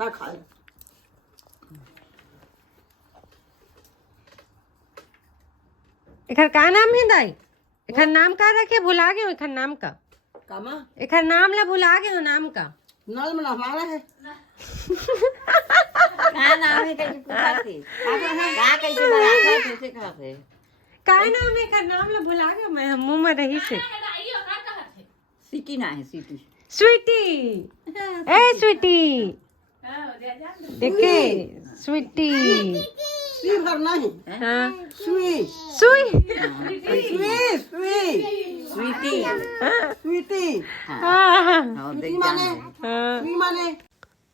का खाए एखर का नाम है दाई? एखर नाम का रखे? भुला गए हो एखर नाम का? कामा एखर नाम ला भुला गए हो नाम का? नल में हमारा है क्या नाम है कैसे पूछा थी क्या कैसे बनाता है कैसे खाते हैं का नाम है एखर नाम ला भुला गए मैं मुंह में रही से। सीटी ना है सीटी स्वीटी, ए स्वीटी, देखे स्वीटी। सी भरना है हाँ सुई सुई सुई सुई स्वीटी स्वीटी हाँ और देख माने हाँ। सुई माने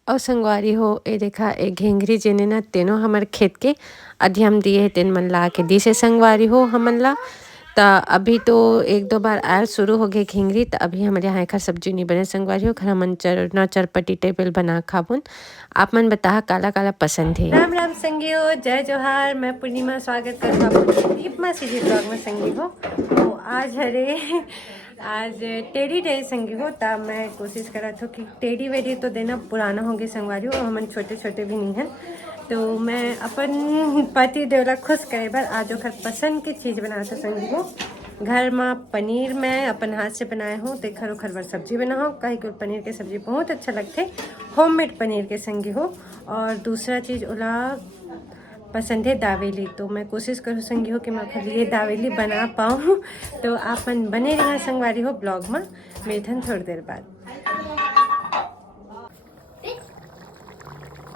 और संगवारी हो ए देखा ए घेंघरी जेने ना तेनो हमर खेत के अधियम दिए है तेन मन ला के दी से संगवारी हो हमन ला। त अभी तो एक दो बार आयल शुरू हो गए घेंघरी त अभी हमारे यहाँ एखर सब्जी नहीं बने संगवारी हो खरा मन चरना चरपटी टेबल बना खाबुन। आप मन बताहा काला काला पसंद है। राम राम संगी हो, जय जोहार। मैं पूर्णिमा स्वागत करता सीधी ब्लॉग में संगी हो। तो आज हरे आज टेडी डे संगी हो तब मैं कोशिश करा था कि टेडी वेडी तो देना पुराना हो गया संगवारी हो और हम छोटे छोटे भी नहीं हैं। तो मैं अपन पति देवला खुश करे बार आज ओखर पसंद की चीज़ बना था संगी हो। घर में पनीर मैं अपन हाथ से बनाए हूँ तो खर खर बार सब्जी बना हो कहीं कि पनीर के सब्जी बहुत अच्छा लगते होममेड पनीर के संगी हो। और दूसरा चीज़ ओला पसंद है दावेली। तो मैं कोशिश करूँ संगी हो कि मैं खुद ये दावेली बना पाऊँ। तो आपन बने रहा संगवारी हो ब्लॉग में मेथन थोड़ी देर बाद।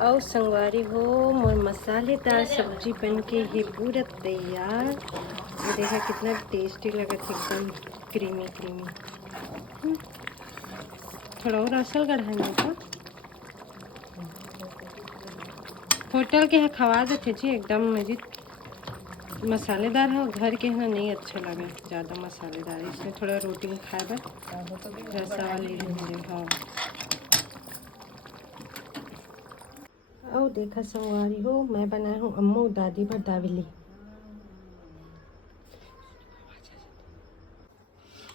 और संगवारी हो मोर मसालेदार सब्जी बन के है पूरा तैयार। ये देखा कितना टेस्टी लगा था, एकदम क्रीमी क्रीमी। थोड़ा और असल गढ़ाने का होटल के यहाँ खवा देते जी एकदम मजी मसालेदार हो। घर के यहाँ नहीं अच्छा लगा ज़्यादा मसालेदार, इसलिए थोड़ा रोटी में खाए बस रसा वाली हाँ। और देखा संगवारी हो मैं बनाया हूँ अम्मू दादी पर दावेली।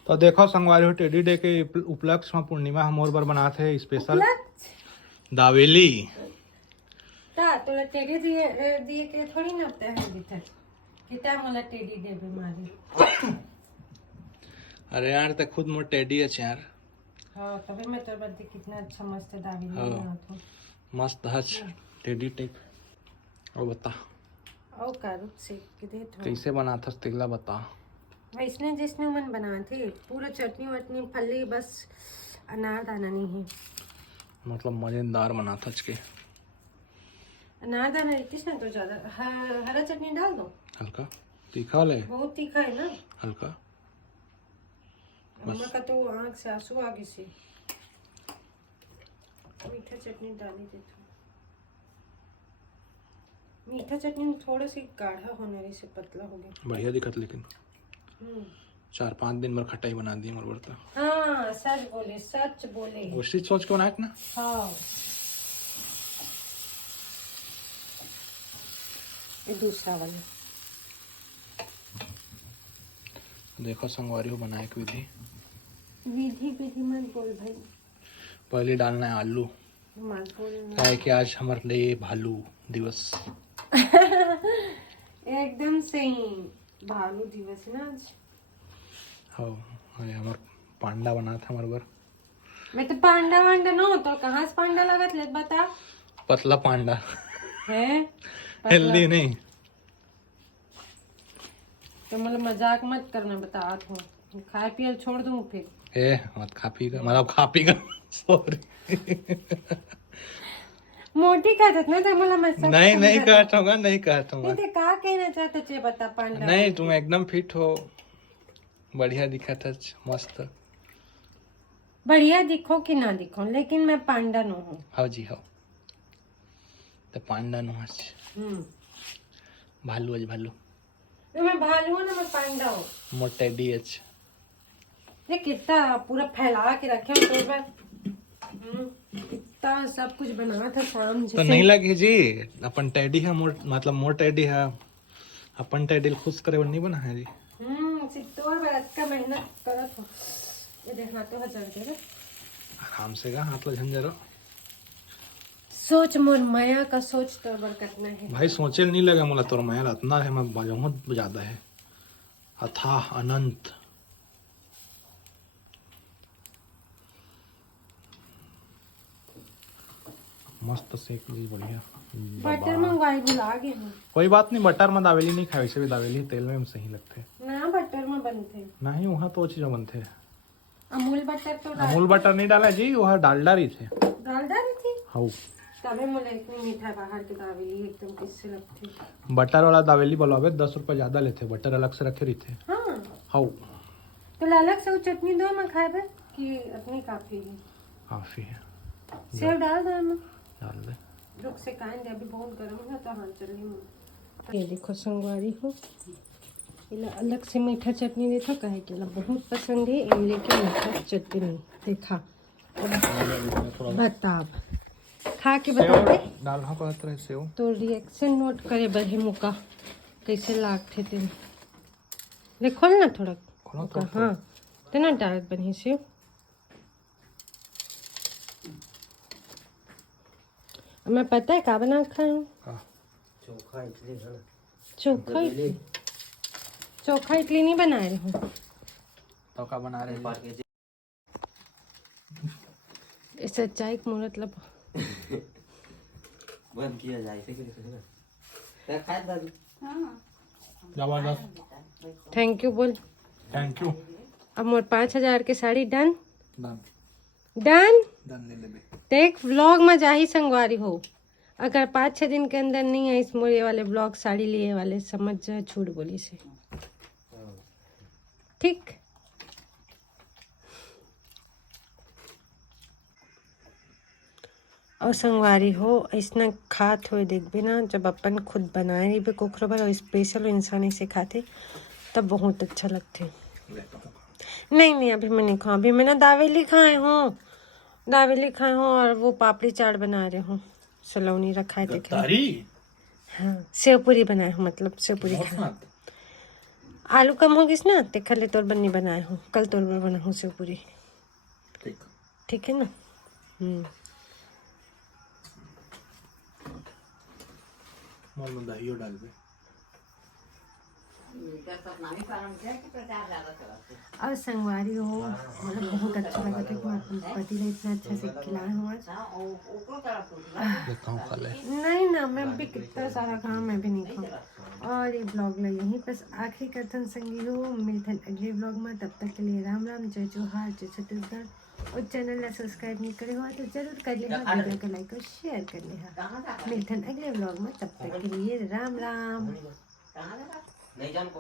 तो देखो संगवारी हो टेडी डे के उपलक्ष्य में पूर्णिमा हम और बार बनाते हैं स्पेशल दावेली। ता तोला टेडी दिए दिए के थोड़ी ना होता है भीतर कितना मोला टेडी दे बीमारी। अरे यार तो खुद मोर टेडी है यार। हाँ तभी मैं तो बता कितना अच्छा मस्त दावेली हाँ। बना था मस्त हच टेडी टाइप। और बता और कारू से किधे थो कैसे बनाता तिगला बता। वैसने जिसने मन बनाए थे पूरा चटनी वटनी फली बस अनार दाना नहीं है। मतलब मजेदार बनाता के अनार दाना रहती ना तो ज़्यादा हरा चटनी डाल दो हल्का तीखा वाले बहुत तीखा है ना। हल्का अम्मा का तो आँख से आंसू आ गए से मीठा चटनी डाली देती। मीठा चटनी थोड़ा सी गाढ़ा होने से पतला हो गया बढ़िया दिखत लेकिन 4-5 दिन में खटाई बना दी मोर बर्ता। हाँ सच बोले उसी सोच के बनाए ना। हाँ ये दूसरा वाला देखो संगवारी हो बनाए की विधि विधि मत बोल भाई। पहले डालना है आलू मत बोल क्या है कि आज हमारे लिए भालू दिवस एकदम सही भालू दिवस ना आज। हाँ हमार पांडा बना था हमारे बार। मैं तो पांडा वांडा ना हो तो कहाँ से पांडा लगत ले बता। पतला पांडा है हेल्दी नहीं। तो मतलब मजाक मत करना बता हो खाए पिए छोड़ दूँ फिर। ए मत खा पी कर मतलब खा पी कर सॉरी मोटी कहत ना तो मतलब मैं सब नहीं कहता हूँ नहीं कहता हूँ। नहीं तो का कहना चाहते चे बता पांडा। नहीं तुम एकदम फिट हो बढ़िया दिखा था मस्त। बढ़िया दिखो कि ना दिखो लेकिन मैं पांडा न हूँ। हाँ जी हाँ तो पांडा नो आज भालू आज भालू तो मैं भालू हूँ ना मैं पांडा हूँ। मोटे डी एच ये कितना पूरा फैला के रखे हो तो बार कितना सब कुछ बना था शाम तो नहीं लगे जी अपन टेडी है मोर मतलब मोर टेडी है अपन टेडी खुश करे नहीं बना है जी। सित्तोर बरस का मेहनत करत हो। ये देखना तो हजार दे रे आराम से गा हाथ लो झंझरो सोच मोर माया का सोच तो बरकत नहीं है। भाई सोचे नहीं लगे मोला तोर महल इतना है, मैं बहुत ज्यादा है, अथाह अनंत। मस्त सेक ली बढ़िया। बटर मंगवाई भुला गए हूँ। कोई बात नहीं, बटर में दावेली नहीं खाए, वैसे भी दावेली तेल में सही लगते। ना बटर में बनते नहीं वहाँ तो चीज बनते। अमूल बटर तो अमूल बटर नहीं डाला जी, वहाँ डालडा ही थे। डालडा नहीं थी हाँ तबे मुझे इतनी मीठा बाहर के दावेली एकदम किससे लगती। बटर वाला दावेली बोलावे 10 रुपये ज्यादा लेते, बटर अलग से रखे रहते। हाँ हाँ तो अलग से वो चटनी दो मैं खाए बे कि अपनी काफी है। काफी है, सेव डाल दो मैं डाल दे। रुक से कान दे, अभी बहुत गर्म है तो हाँ चलिए। ये देखो संगवारी हो, इला अलग से मीठा चटनी देखा कहे के ला बहुत पसंद है इमली की मीठा चटनी। देखा बताब खा के बताते डाल हाँ कहते रहे सेव तो रिएक्शन नोट करे बहे मुका कैसे लागते तेन। ले खोल ना थोड़ा खोलो तो हाँ तो ना डालत बनी सेव। मैं पता है का बना खाया हूँ, चोखा इडली नहीं बना रही हूँ तो का बना रहे हैं। इस सच्चाई को मतलब बंद किया जाए क्या खाए दादू। जबरदस्त, थैंक यू बोल। Thank you. अब मोर 5,000 के sari done done done. Done ले ले। देख व्लॉग में जा ही संगवारी हो, अगर 5-6 दिन के अंदर नहीं आई इस मोरे वाले ब्लॉग साड़ी लिए वाले समझ जा झूठ बोली से। ठीक और संगवारी हो ऐसा खात हुए देख भी ना, जब अपन खुद बनाए भी कोखरो बार और स्पेशल इंसान इसे खाते तब बहुत अच्छा लगते। नहीं अभी मैं नहीं खाऊँ, अभी मैं ना दावेली खाए हूँ, दावेली खाए हूँ और वो पापड़ी चाट बना रहे हूँ, सलोनी रखा है देख। हाँ सेव पूरी बनाए हूँ, मतलब सेव पूरी खाए। आलू कम होगी ना ते खाली तोर बन्नी बनाए हूँ, कल तोर बार बना हूँ सेव पूरी। ठीक है ना। दही डाल दे। और संगवारी हो मतलब बहुत अच्छा लगा था कि मैं अपने पति ने इतना अच्छा से खिलाया हूँ आज। नहीं ना मैं भी कितना सारा काम मैं भी नहीं खाऊँ। और ये ब्लॉग में यहीं बस आखिरी कथन संगी हो, मिलते अगले ब्लॉग में, तब तक के लिए राम राम, जय जोहार, जय छत्तीसगढ़। और चैनल ला सब्सक्राइब नहीं करे हो तो जरूर कर ले, वीडियो को लाइक और शेयर कर ले। मिलते अगले ब्लॉग में, तब तक के लिए राम राम। नहीं जान को